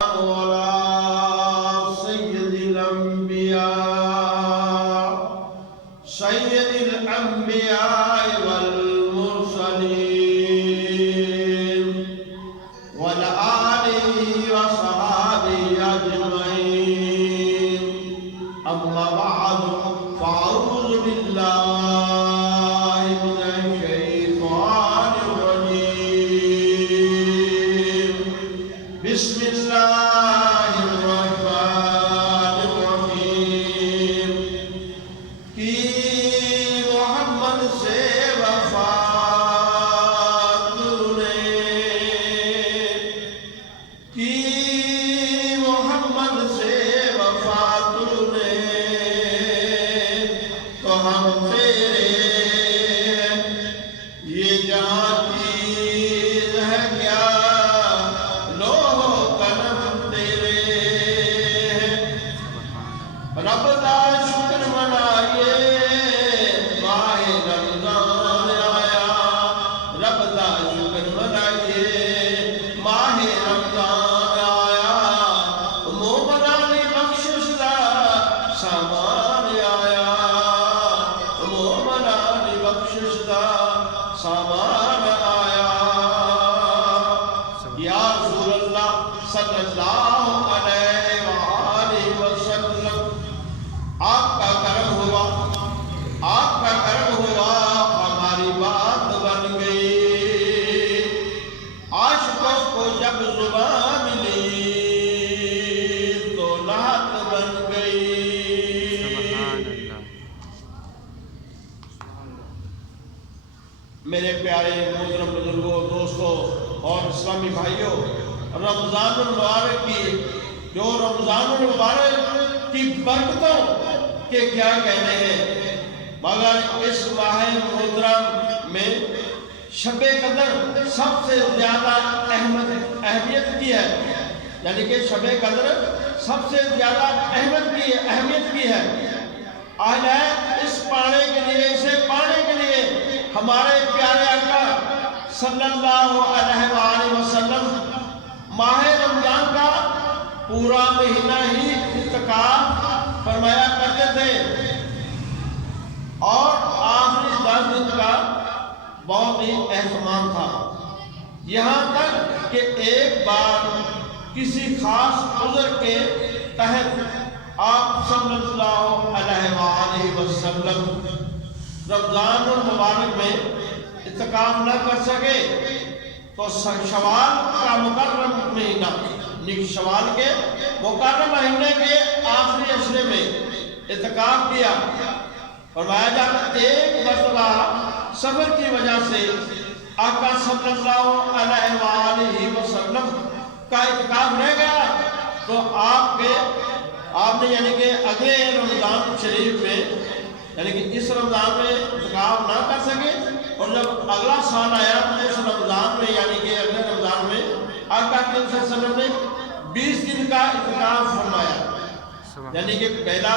على سيد الأنبياء والمرسلين وعلى آله وصحبه أجمعين. أما بعد فأعوذ بالله من الشيطان الرجيم. بسم الله الرحمن الرحيم. کی محمد سے وفات نے، کی محمد سے وفات نے، تو ہم تیرے یہ جہاں چیز ہے کیا، لوح و قلم تیرے. رب دا شکر منائیے، ماہ رمضان آیا. رب دا شکر منائیے، ماہ رمضان آیا. مومنانی بخشش دا سامان آیا، مومنانی بخشش دا سامان آیا. یا رسول اللہ صلی اللہ علیہ وآلہ وسلم، آپ کا کرم ہوا، آپ کا کرم ہوا، ہماری بات بن گئی. عاشقوں کو جب زبان ملی تو نعت بن گئی. میرے پیارے محترم بزرگوں، دوستوں اور اسلامی بھائیوں، رمضان المبارک کی برکتوں کے کیا کہنے ہیں، مگر اس ماہ محترم میں شب قدر سب سے زیادہ اہمیت کی ہے. یعنی کہ شب قدر سب سے زیادہ اہمیت کی ہے. آج اس پانے کے لیے، اسے پانے کے لیے ہمارے پیارے آقا صلی اللہ علیہ وآلہ وسلم ماہ رمضان کا پورا مہینہ ہی اعتکاف فرمایا کرتے تھے، اور آخری 10 دن کا بہت ہی اہتمام تھا. یہاں تک کہ ایک بار کسی خاص عذر کے تحت آپ صلی اللہ علیہ وآلہ وسلم رمضان المبارک میں اعتکاف نہ کر سکے تو شوال کا مکرم مہینہ، شوال کے مکرم مہینے کے آخری اشرے میں اعتکاف کیا. فرمایا جاتا ایک مرتبہ سفر کی وجہ سے آقا صلی اللہ علیہ وآلہ وسلم کا اعتکاف رہ گیا، تو آپ نے یعنی کہ اگلے رمضان شریف میں، یعنی کہ اس رمضان میں اعتکاف نہ کر سکے، اور جب اگلا سال آیا تو اس رمضان میں، یعنی کہ اگلے رمضان میں آقا صلی اللہ علیہ وسلم نے 20 دن کا اعتکاف فرمایا. یعنی کہ پہلا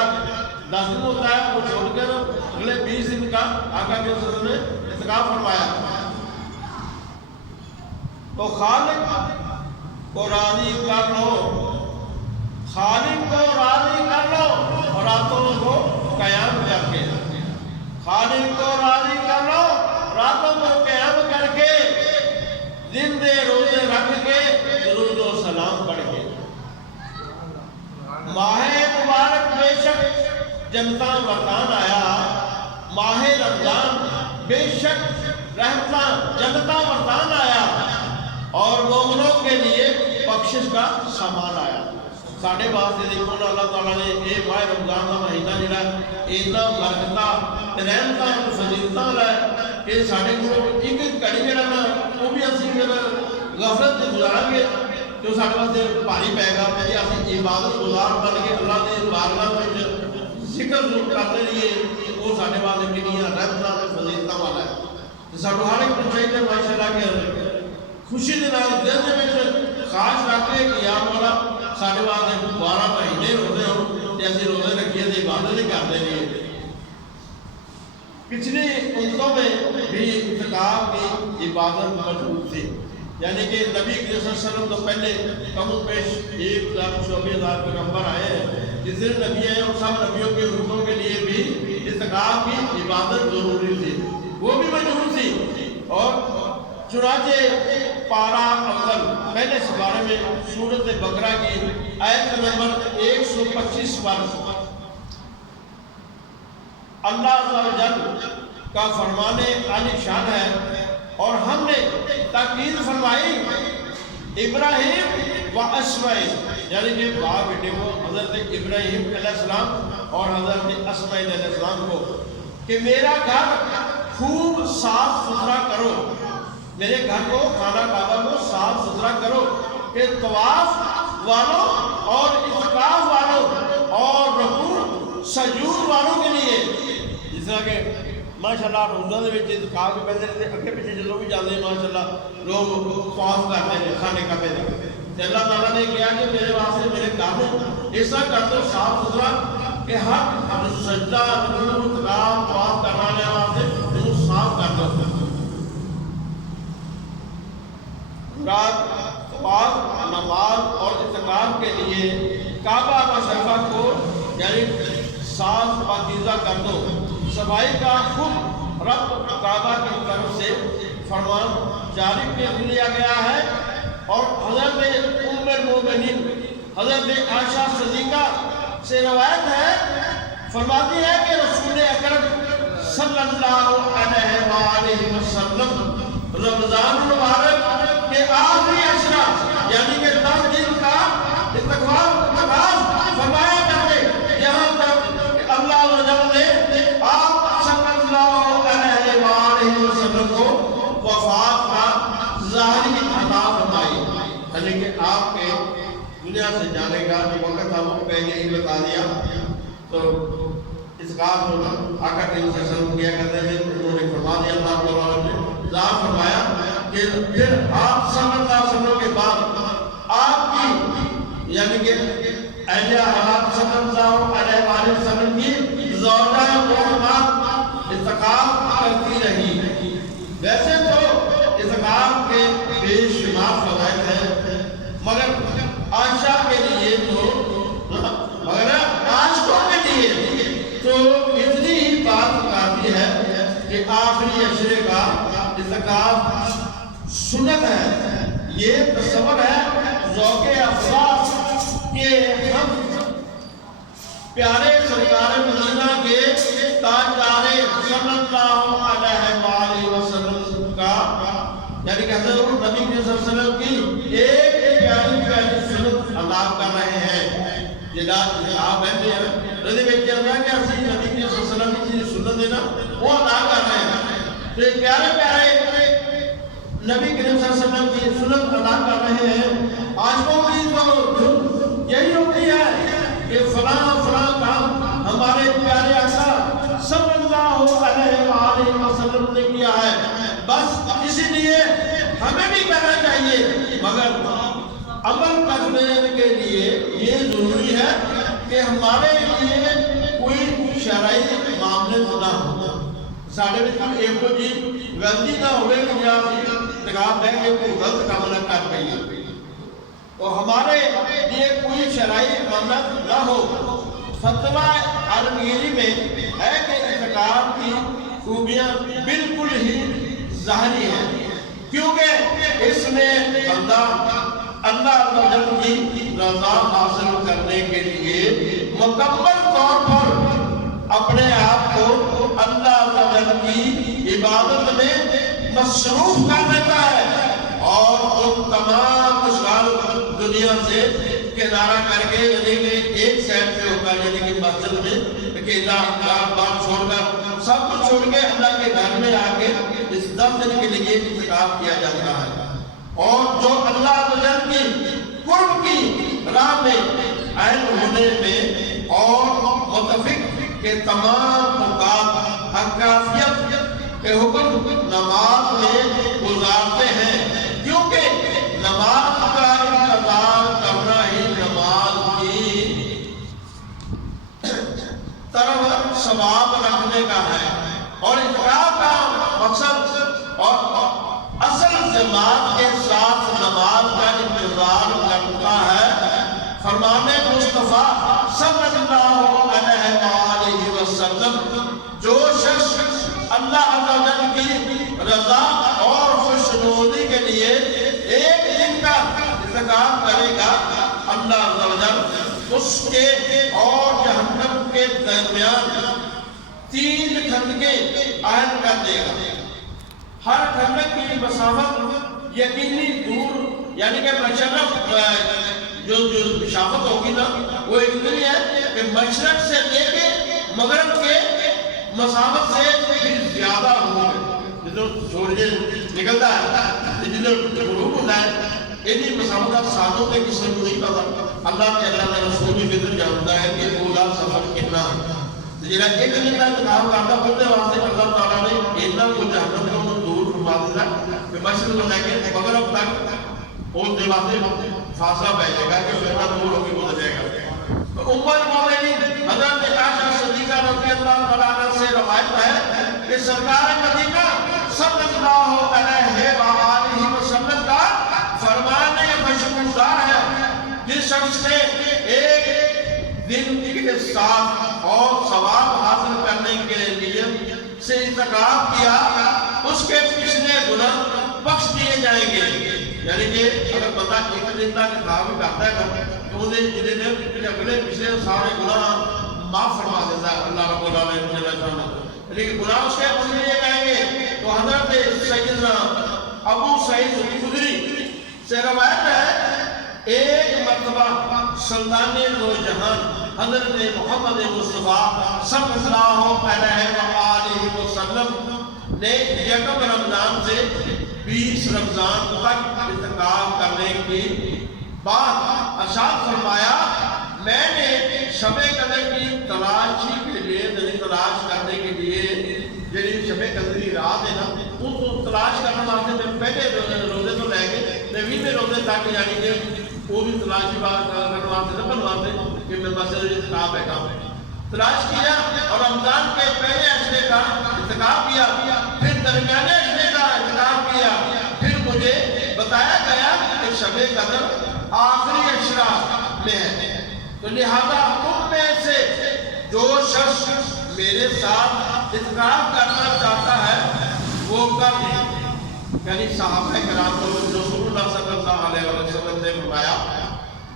10 دن ہوتا ہے، وہ چھوڑ کر اگلے 20 دن کا آقا صلی اللہ علیہ وسلم نے اعتکاف فرمایا. تو خالق کو راضی کر لو، خالق کو راضی کر لو راتوں کو قیام کر کے. خالق کو راضی کر لو راتوں کو قیام کر کے، دن دے روزے رکھ کے، درود و سلام پڑھ کے. ماہ مبارک بے شک جنتاں وطان آیا، ماہ رمضان بے شک رحمتاں جنتاں وطان آیا، اور مومنوں کے لیے بخشش کا سامان آیا. ساڑھے واسطے دیکھو نا، اللہ تعالیٰ نے یہ ماہ رمضان کا مہینہ جڑا اینا برکتاں رحمتاں فضیلتاں والا ہے کہ ساڑھے کو ایک گھڑی جڑا نا وہ بھی اسی غفلت سے گزارا گے جو ساڑھے واسطے بھاری پے گا. کہ اسی عبادت گزار بن کے اللہ کے بارگاہ میں ذکر کرنے لیے وہ ساڑھے واسطے کنیاں رحمتاں فضیلتاں والا ہے. ساڑھو ہر ایک کو چاہیے ماشاءاللہ کہ خوشی دے نال دل دے وچ خاص رکھ کے کہ یا مولا ساڑھے واسطے 12 مہینے روزے ہون تے اسی روزے رکھیے تے عبادت کرتے رہیے. پچھلی امتوں میں بھی اعتکاف کی عبادت موجود تھی. یعنی کہ نبی صلی اللہ علیہ وسلم تو پہلے کم و بیش 1,24,000 پیغمبر آئے ہیں، جتنے نبی ہیں اور سب نبیوں کے حکموں کے لیے بھی اعتکاف کی عبادت ضروری تھی، وہ بھی مجبور تھی۔ اور چنانچہ پارہ اول پہلے سپارے میں سورۃ بقرہ کی آیت نمبر 125 پر اللہ عز و جل کا فرمان عالی شان ہے، اور ہم نے تاکید فرمائی ابراہیم و اسماعیل، یعنی کہ باپ بیٹے کو حضرت ابراہیم علیہ السلام اور حضرت اسماعیل علیہ السلام کو کہ میرا گھر خوب صاف ستھرا کرو، میرے گھر کو خانہ کعبہ کو صاف ستھرا کرو، کہ طواف والوں اور اعتکاف والوں اور رکوع سجود والوں کے لیے، جس طرح کہ ماشاءاللہ روزہ دے وچ اعتکاف کے پہلے اگے پیچھے جدوں بھی جاندے ہیں ماشاءاللہ لوگ طواف کرتے ہیں خانے کعبے دا، تے اللہ تعالیٰ نے کہا کہ میرے واسطے میرے گھر کو ایسا کر دو صاف ستھرا کہ ہر سجدہ رکوع اعتکاف طواف کرنے والے واسطے انہوں صاف کر دو۔ رات طواف نماز اور اعتکاف کے لیے کعبہ مشرفہ کو یعنی صاف پاکیزہ کر دو۔ صفائی کا خود رب کعبہ کی طرف سے فرمان جاری کر لیا گیا ہے، اور حضرت ام المومنین حضرت عائشہ صدیقہ سے روایت ہے، فرماتی ہے کہ رسول اکرم صلی اللہ علیہ وآلہ وسلم رمضان المبارک کے آخری عشرہ یعنی کہ 10 دن کا اعتکاف فرمایا کرتے، یہاں تک کہ اللہ عز نے آپ صلی اللہ علیہ وآلہ وسلم کو وفات کا ظاہری عطا فرمائی، یعنی کہ آپ کے دنیا سے جانے کا جو وقت تھا وہ پہلے ہی بتا دیا۔ تو اس کام کو آقا کریم صلی اللہ علیہ وسلم کیا کرتے تھے، انہوں نے فرما دیا، اللہ تعالیٰ نے ظاہر فرمایا کہ پھر آپ صلی اللہ علیہ وسلم کے بعد آپ کی یعنی کہ اہلیہ حضرات صلی اللہ علیہ وآلہ وسلم کی زوجہ محترمہ اعتکاف کرتی رہی۔ ویسے تو اعتکاف کے بے شمار فوائد ہیں، مگر عائشہ کے لیے مگر عاشقوں کے لیے تو اتنی ہی بات کافی ہے کہ آخری عشرے کا اعتکاف سنت ہے۔ یہ تصور ہے ذوق افراح کہ ہم پیارے سرکار مدینہ کے تاجدار صلی اللہ علیہ وآلہ وسلم کا یعنی کہ حضرت نبی صلی اللہ علیہ وسلم کی ایک پیاری پیاری سنت ادا کر رہے ہیں، جدا آپ بیٹھے ہیں رضی میں کیا رہا کہ اسی نبی صلی اللہ علیہ وسلم کی سنت دینا وہ ادا کر رہے ہیں، تو ایک پیارے پیارے نبی کریم صلی اللہ علیہ وسلم کی سنت ادا کر رہے ہیں۔ عاشقوں کی تو یہی ہوتی ہے کہ فلاں فلاں کام ہمارے پیارے آقا صلی اللہ علیہ وآلہ وسلم نے کیا ہے، بس اسی لیے ہمیں بھی کرنا چاہیے، مگر عمل کرنے کے لیے یہ ضروری ہے کہ ہمارے لیے کوئی شرعی معاملے نہ ہو، ساڑھے بھی ایک کو جی غلطی نہ ہوئے کہ یا اعتکاف ہے کہ کوئی غلط کام نہ کر پائیے، تو ہمارے لیے کوئی شرعی معاملہ نہ ہو۔ فتویٰ عالمگیری میں ہے کہ اعتکاف کی خوبیاں بالکل ہی ظاہری ہیں، کیونکہ اس میں بندہ اللہ عز و جل کی رضا حاصل کرنے کے لیے مکمل طور پر اپنے آپ کو اللہ عز و جل کی عبادت میں مصروف کر دیتا ہے، اور ان تمام اشغال دنیا سے کنارہ کر کے یعنی کہ ایک سائڈ پہ ہوگا، یعنی کہ مسجد میں اکیلا بات چھوڑ کر سب کچھ چھوڑ کے اللہ کے گھر میں آ کے اس 10 دن کے لیے اعتکاف کیا جاتا ہے، اور جو اللہ عز و جل کی قرب کی راہ میں اہل ہونے میں اور متفق کے تمام اوقات حقافیت کے حکم نماز میں گزارتے ہیں، کیونکہ نماز کا انتظار کرنا ہی نماز کی طرف ثواب رکھنے کا ہے، اور اعتکاف کا مقصد اور اصل جماعت کے ساتھ انتظار کرتا ہے فرمان مصطفیٰ صلی اللہ علیہ وآلہ وسلم۔ جو شخص اللہ عز و جل کی رضا اور خوشنودی کے لیے ایک دن کا اعتکاف کرے گا، اللہ عز و جل اس کے اور جہنم کے درمیان 3 کھندقیں عائد کر دے گا۔ ہر کھندق کی مسافت یقینی دور یعنی کہ مشرق جو مسافت ہوگی نا وہ اتنی ہے کہ مشرق سے لے کے مغرب کے مسافت سے بھی زیادہ ہوگی۔ جو سورج نکلتا ہے جو غروب ہوتا ہے اتنی مسافت ساتھوں کے کسی کو نہیں پتا، اللہ کے رسول بھی فکر جانتا ہے کہ پورا سفر کتنا ہے۔ جنہا ایک دن کا انتخاب کرتا بولتے واسطے اللہ تعالیٰ نے اتنا کو جہنم کو دور فرما دیتا کہ مشرق کو لے کے مغرب تک اس دے واسطے فاصلہ بیٹھے گا کہ اتنا دور ہو کے گزر جائے گا۔ ام المومنین حضرت عائشہ صدیقہ رضی اللہ تعالیٰ عنہ سے روایت ہے کہ سرکار مدینہ صلی اللہ علیہ وآلہ وسلم کا فرمان مشہور ہے، جس شخص نے ایک دن کے ساتھ اور ثواب حاصل کرنے کے لیے سے اعتکاف کیا، اس کے پچھلے گناہ بخش دیے جائیں گے۔ یعنی کہ اگر بندہ ایک دن کا اعتکاف کرتا ہے تو انہیں اگلے پچھلے سارے گناہ معاف فرما دیتا ہے اللہ رب العالمین۔ لیکن گناہ اس کے بخش دیے جائیں گے۔ تو حضرت سیدنا ابو سعید خدری سے روایت ہے ایک مرتبہ سلطان دو جہان حضرت محمد مصطفیٰ صلی اللہ علیہ وآلہ وسلم نے یکم رمضان سے 20 رمضان تک اعتکاف کرنے کے بعد ارشاد فرمایا، میں نے شب قدر کی تلاشی کے لیے تلاش کرنے کے لیے جنہی شب قدر کی رات ہے نا ان کو تلاش کرنے واسطے میں پہلے روزے تو لے کے 9ویں روزے تک یعنی کہ وہ بھی تلاشی بات کرنے واسطے نہ بنواتے کہ میں مسجد اعتکاف بیٹھا ہوں۔ تلاش کیا اور رمضان کے پہلے اشرے کا اعتکاف کیا، پھر درمیانے اشرے کا اعتکاف کیا، پھر مجھے بتایا گیا کہ شب قدر آخری اشرا میں ہے۔ تو لہذا تم میں سے جو شخص میرے ساتھ اعتکاف کرنا چاہتا ہے وہ کر لے۔ یعنی صحابہ کرام کو رسول اللہ صلی اللہ علیہ وسلم نے فرمایا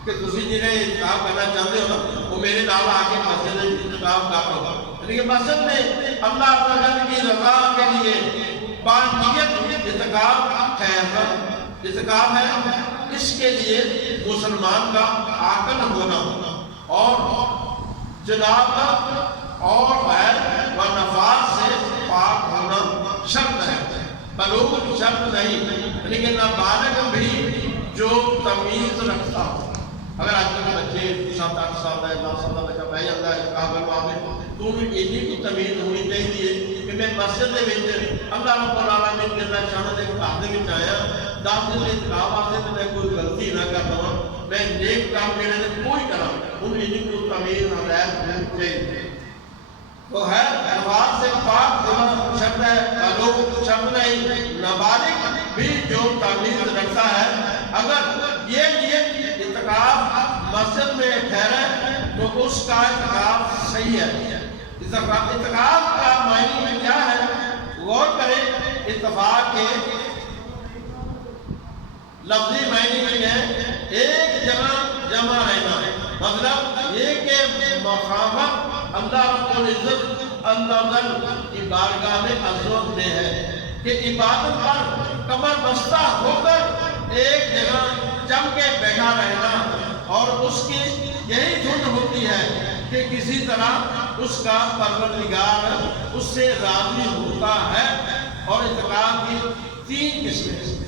کہ تسی جنہیں اعتکاف کرنا چاہتے ہو نا وہ میرے نال آ کے مسجد اعتکاف کر لو۔ یعنی کہ مسجد میں اللہ تعالیٰ کی رضا کے لیے بانیت اعتکاف ہے، اعتکاف ہے اس کے لیے مسلمان کا عاقل ہونا اور جنابت اور غیر و نفاذ سے پاک ہونا شرط ہے، بلوغ شرط نہیں۔ لیکن نابالغ بھی جو تمیز رکھتا ہو، اگر آج کل بچے 7-8 سال ہے 10 سال کا بہ جاتا ہے اعتکاف کروانے تو بھی اتنی کی تمیز ہونی چاہیے کہ میں مسجد دے وچ اللہ رب العالمین جل شانہ دے گھر دے وچ آیا 10 دن اعتکاف واسطے تے میں کوئی غلطی نہ کر دواں، میں نیک کام جڑے نے کوئی کراں ان اتنی کو تمیز ہدایت ہونی چاہیے۔ تو ہے نفاذ سے پاک ہونا شرط ہے، بلوغ شرط نہیں۔ نابالغ بھی جو تمیز رکھتا ہے اگر یہ نیت اعتکاف مسجد میں ٹھہرے تو اس کا اعتکاف صحیح ہے۔ اعتکاف کا معنی کیا ہے غور کریں۔ اتفاق کے لفظی معنی بھی ہے ایک جگہ جمع رہنا، مطلب یہ کہ مخافت اللہ رب العزت اللہ کی بارگاہ میں عظمت میں ہے کہ عبادت پر کمر بستہ ہو کر ایک جگہ جم کے بیٹھا رہنا، اور اس کی یہی دھن ہوتی ہے کہ کسی طرح اس کا پروردگار اس سے راضی ہوتا ہے۔ اور اعتکاف کی 3 قسمیں